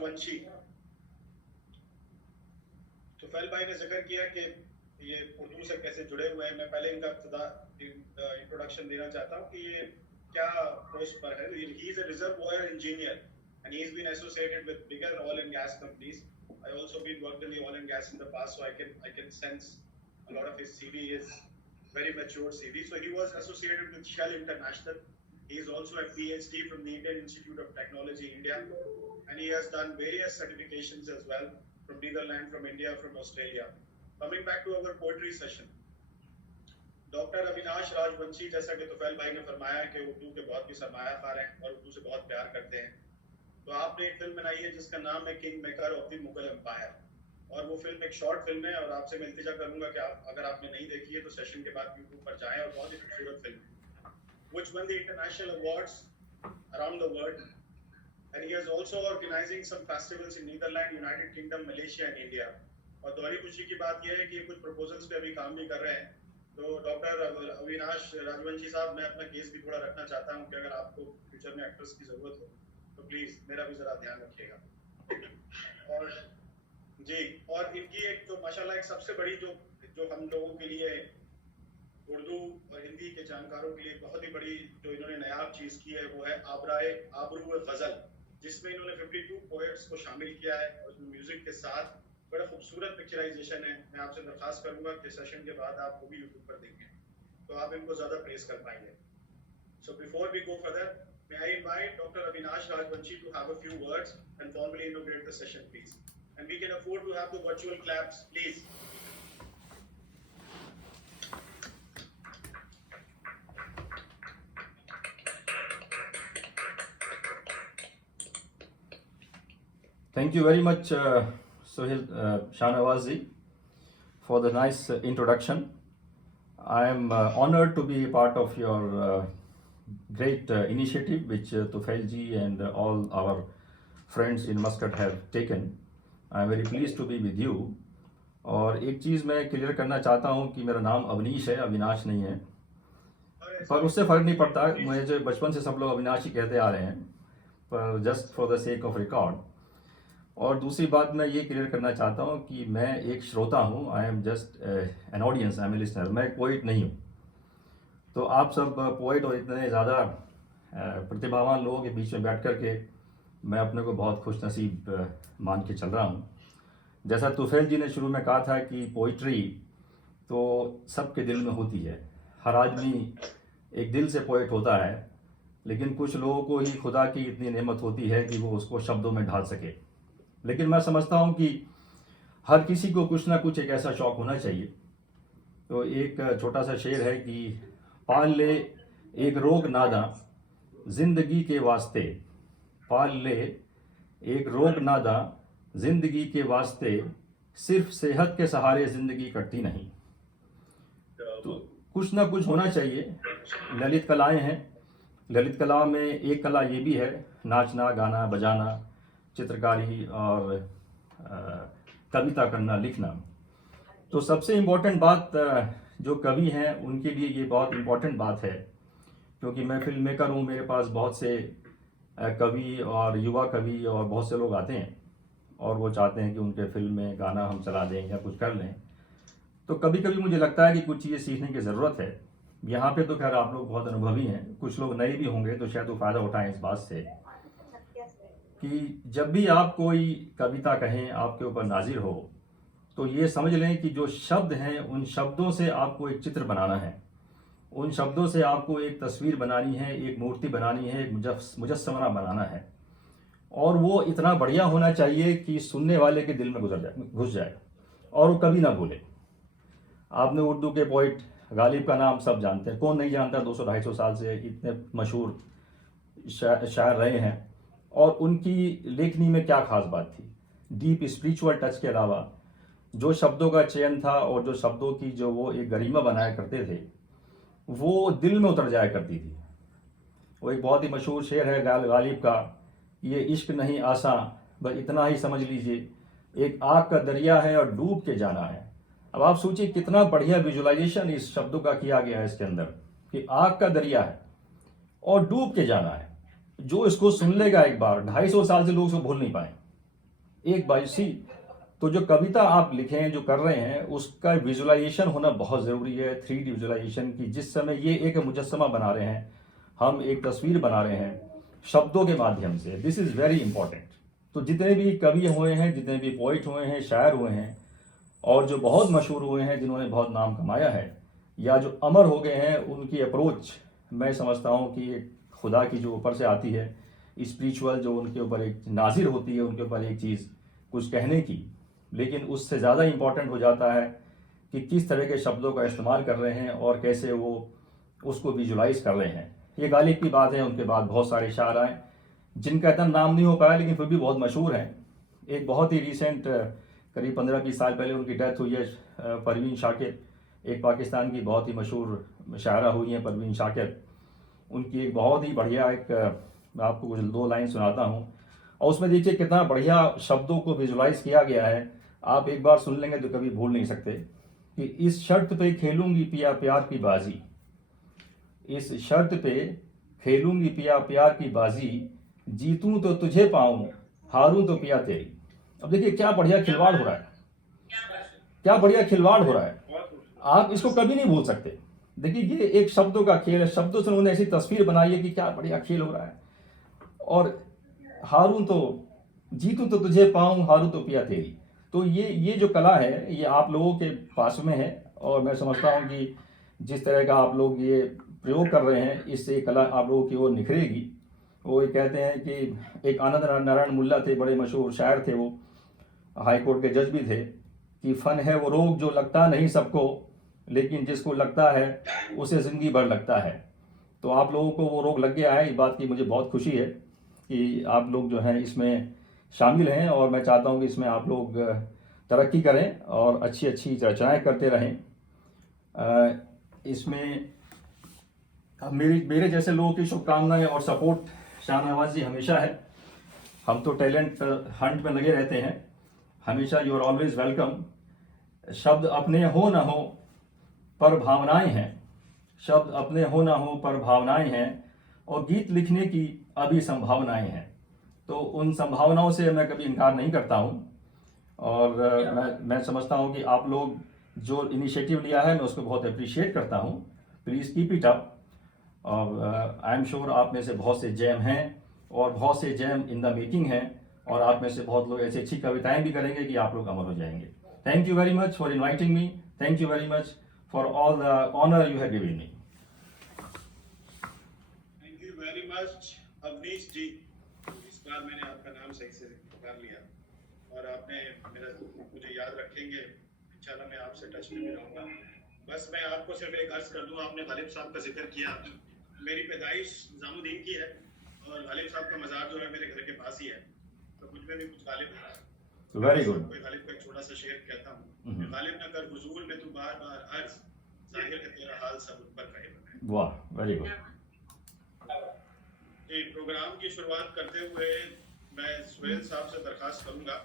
राजवंशी। तुफैल भाई ने जिक्र किया कि ये उर्दू से कैसे जुड़े हुए हैं। मैं पहले इनका इंट्रोडक्शन देना चाहता हूँ कि ये क्या पोस्ट पर है। He is a reservoir engineer and he's been associated with bigger oil and gas companies. I also been worked in the oil and gas in the past, so I can sense a lot of his CV is very mature CV. So he was associated with Shell International. He is also a PhD from the Indian Institute of Technology, India, and he has done various certifications as well from Netherlands, from India, from Australia. Coming back to our poetry session, doctor Avinash Rajvanshi, जैसा कि तुफैल भाई ने फरमाया कि उर्दू के बहुत ही सरमायाकार हैं और उर्दू से बहुत प्यार करते हैं, तो आपने एक फिल्म बनाई है जिसका नाम है king maker of the Mughal empire, और वो फिल्म एक शॉर्ट फिल्म है। और आपसे मैं इल्तिजा करूंगा कि आप अगर आपने नहीं देखी है तो सेशन के बाद यूट्यूब पर जाएं, और बहुत ही खूबसूरत फिल्म है, which won the international awards around the world, and he is also organizing some festivals in Netherlands, United Kingdom, Malaysia and India. और दोहरी खुशी की बात यह है कि कुछ प्रपोजल्स पे अभी काम भी कर रहे हैं। तो डॉक्टर अविनाश राजवंशी साहब, मैं अपना केस भी थोड़ा रखना चाहता हूं कि अगर आपको फ्यूचर में एक्ट्रेस की जरूरत हो तो प्लीज मेरा भी जरा ध्यान रखिएगा। और जी, और इनकी एक तो माशाल्लाह एक सबसे बड़ी जो हम लोगों के लिए, उर्दू और हिंदी के जानकारों के लिए बहुत ही बड़ी जो इन्होंने नायाब चीज की है वो है आबरू गजल, जिसमें इन्होंने 52 पोएट्स को शामिल किया है और म्यूजिक के साथ बड़ा खूबसूरत पिक्चराइजेशन है। मैं आपसे दरखास्त करूंगा कि सेशन के बाद आप वो भी यूट्यूब पर देखें तो आप इनको ज्यादा प्रेस कर पाएंगे। So before we go further, may I invite Dr. Avinash Rajvanshi to have a few words and formally inaugurate the session, please. And we can afford to have the virtual claps, please. Thank you very much, Sohail Shahnawazi, for the nice introduction. I am honored to be part of your great initiative which Tufail ji and all our friends in Muscat have taken. I am very pleased to be with you. और एक चीज़ मैं clear करना चाहता हूँ कि मेरा नाम अवनीश है, अविनाश नहीं है, पर उससे फ़र्क नहीं पड़ता। मुझे बचपन से सब लोग अविनाश ही कहते आ रहे हैं, पर just for the sake of record. और दूसरी बात मैं ये क्लियर करना चाहता हूँ कि मैं एक श्रोता हूँ, I am just an audience, I am a listener, मैं एक पोइट नहीं हूँ। तो आप सब पोइट और इतने ज़्यादा प्रतिभावान लोगों के बीच में बैठ कर के मैं अपने को बहुत खुश नसीब मान के चल रहा हूँ। जैसा तुफैल जी ने शुरू में कहा था कि पोइट्री तो सबके दिल में होती है, हर आदमी एक दिल से पोइट होता है, लेकिन कुछ लोगों को ही खुदा की इतनी नेमत होती है कि वो उसको शब्दों में ढाल सके। लेकिन मैं समझता हूँ कि हर किसी को कुछ ना कुछ एक ऐसा शौक़ होना चाहिए। तो एक छोटा सा शेर है कि पाल ले एक रोग नादा जिंदगी के वास्ते, पाल ले एक रोग नादा जिंदगी के वास्ते, सिर्फ सेहत के सहारे ज़िंदगी कटती नहीं। तो कुछ ना कुछ होना चाहिए। ललित कलाएं हैं, ललित कला में एक कला ये भी है, नाचना, गाना, बजाना, चित्रकारी और कविता करना, लिखना। तो सबसे इम्पोर्टेंट बात जो कवि हैं उनके लिए ये बहुत इम्पोर्टेंट बात है, क्योंकि मैं फिल्म मेकर हूँ, मेरे पास बहुत से कवि और युवा कवि और बहुत से लोग आते हैं और वो चाहते हैं कि उनके फिल्म में गाना हम चला दें या कुछ कर लें। तो कभी कभी मुझे लगता है कि कुछ चीज़ें सीखने की ज़रूरत है। यहाँ पे तो खैर आप लोग बहुत अनुभवी हैं, कुछ लोग नए भी होंगे तो शायद वो फ़ायदा उठाएं इस बात से कि जब भी आप कोई कविता कहें, आपके ऊपर नाजिर हो, तो ये समझ लें कि जो शब्द हैं उन शब्दों से आपको एक चित्र बनाना है, उन शब्दों से आपको एक तस्वीर बनानी है, एक मूर्ति बनानी है, एक मुजस्समा बनाना है, और वो इतना बढ़िया होना चाहिए कि सुनने वाले के दिल में घुस जाए और वो कभी ना भूले। आपने उर्दू के पोइट गालिब का नाम सब जानते हैं, कौन नहीं जानता, 200-250 साल से इतने मशहूर शायर रहे हैं। और उनकी लेखनी में क्या ख़ास बात थी, डीप स्पिरिचुअल टच के अलावा जो शब्दों का चयन था और जो शब्दों की जो वो एक गरिमा बनाया करते थे, वो दिल में उतर जाया करती थी। वो एक बहुत ही मशहूर शेर है गालिब का, ये इश्क नहीं आसा, बस इतना ही समझ लीजिए, एक आग का दरिया है और डूब के जाना है। अब आप सोचिए कितना बढ़िया विजुअलाइजेशन इस शब्दों का किया गया है इसके अंदर, कि आग का दरिया है और डूब के जाना है। जो इसको सुन लेगा एक बार, 250 साल से लोग इसको भूल नहीं पाए। एक बायसी। तो जो कविता आप लिखें, जो कर रहे हैं, उसका विजुअलाइजेशन होना बहुत ज़रूरी है, 3D विजुअलाइजेशन की। जिस समय ये एक मुजस्समा बना रहे हैं, हम एक तस्वीर बना रहे हैं शब्दों के माध्यम से, दिस इज़ वेरी इंपॉर्टेंट। तो जितने भी कवि हुए हैं, जितने भी पोइट हुए हैं, शायर हुए हैं, और जो बहुत मशहूर हुए हैं, जिन्होंने बहुत नाम कमाया है, या जो अमर हो गए हैं, उनकी अप्रोच मैं समझता हूँ कि एक खुदा की जो ऊपर से आती है, स्पिरिचुअल जो उनके ऊपर एक नाजिर होती है, उनके ऊपर एक चीज़ कुछ कहने की। लेकिन उससे ज़्यादा इम्पॉर्टेंट हो जाता है कि किस तरह के शब्दों का इस्तेमाल कर रहे हैं और कैसे वो उसको विजुलाइज कर रहे हैं। ये गालिब की बात है, उनके बाद बहुत सारे शायर आए जिनका इतना नाम नहीं हो पाया, लेकिन फिर भी बहुत मशहूर हैं। एक बहुत ही रिसेंट करीब 15-20 साल पहले उनकी डेथ हुई है, परवीन शाकिर, एक पाकिस्तान की बहुत ही मशहूर शायरा हुई हैं परवीन शाकिर। उनकी एक बहुत ही बढ़िया एक मैं आपको कुछ 2 लाइन सुनाता हूँ, और उसमें देखिए कितना बढ़िया शब्दों को विजुलाइज किया गया है। आप एक बार सुन लेंगे तो कभी भूल नहीं सकते कि इस शर्त पे खेलूंगी पिया प्यार की बाजी, इस शर्त पे खेलूंगी पिया प्यार की बाजी, जीतूं तो तुझे पाऊं, हारूं तो पिया तेरी। अब देखिए क्या बढ़िया खिलवाड़ हो रहा है, क्या बढ़िया खिलवाड़ हो रहा है। आप इसको कभी नहीं भूल सकते। देखिए ये एक शब्दों का खेल है, शब्दों से उन्होंने ऐसी तस्वीर बनाई है कि क्या बढ़िया खेल हो रहा है। और हारूं तो जीतूं तो तुझे पाऊं, हारूं तो पिया तेरी। तो ये जो कला है, ये आप लोगों के पास में है, और मैं समझता हूँ कि जिस तरह का आप लोग ये प्रयोग कर रहे हैं, इससे कला आप लोगों की ओर निखरेगी। वो ये कहते हैं कि एक आनंद नारायण मुल्ला थे, बड़े मशहूर शायर थे, वो हाई कोर्ट के जज भी थे, कि फ़न है वो रोग जो लगता नहीं सबको, लेकिन जिसको लगता है उसे ज़िंदगी भर लगता है। तो आप लोगों को वो रोग लग गया है, इस बात की मुझे बहुत खुशी है कि आप लोग जो हैं इसमें शामिल हैं, और मैं चाहता हूँ कि इसमें आप लोग तरक्की करें और अच्छी अच्छी चर्चाएँ करते रहें। इसमें मेरे जैसे लोगों की शुभकामनाएं और सपोर्ट शाहनवाज जी हमेशा है। हम तो टैलेंट हंट में लगे रहते हैं, हमेशा यू आर ऑलवेज वेलकम। शब्द अपने हो न हो पर भावनाएं हैं, शब्द अपने हो ना हो पर भावनाएं हैं, और गीत लिखने की अभी संभावनाएं हैं। तो उन संभावनाओं से मैं कभी इनकार नहीं करता हूँ, और मैं समझता हूँ कि आप लोग जो इनिशिएटिव लिया है, मैं उसको बहुत अप्रिशिएट करता हूँ। Please keep it up. और आई एम श्योर आप में से बहुत से जैम हैं, और बहुत से जैम इन द मेकिंग हैं, और आप में से बहुत लोग ऐसी अच्छी कविताएं भी करेंगे कि आप लोग अमर हो जाएंगे। Thank you very much for inviting me, thank you very much for all the honour you have given me. Thank you very much Avnish ji. इस बार मैंने आपका नाम सही से पुकार लिया, और आपने मुझे याद रखेंगे। इंशाल्लाह मैं आपसे टच में भी रहूंगा। बस मैं आपको सिर्फ एक अर्ज कर दूं, आपने गालिब साहब का जिक्र किया। मेरी पैदाइश निजामुद्दीन की है, और गालिब साहब का मज़ार जो है मेरे घर के पास ही है, तो मुझ में भी कुछ गालिब है। Very good. कोई गालिब का एक छोटा सा शेर कहता हूँ, गालिब न कर हुजूर में तू बार बार अर्ज, जाहिर है तेरा हाल सब ऊपर का ही बना है। वाह, वेरी गुड। प्रोग्राम की शुरुआत करते हुए मैं सुहेल साहब से दरखास्त करूंगा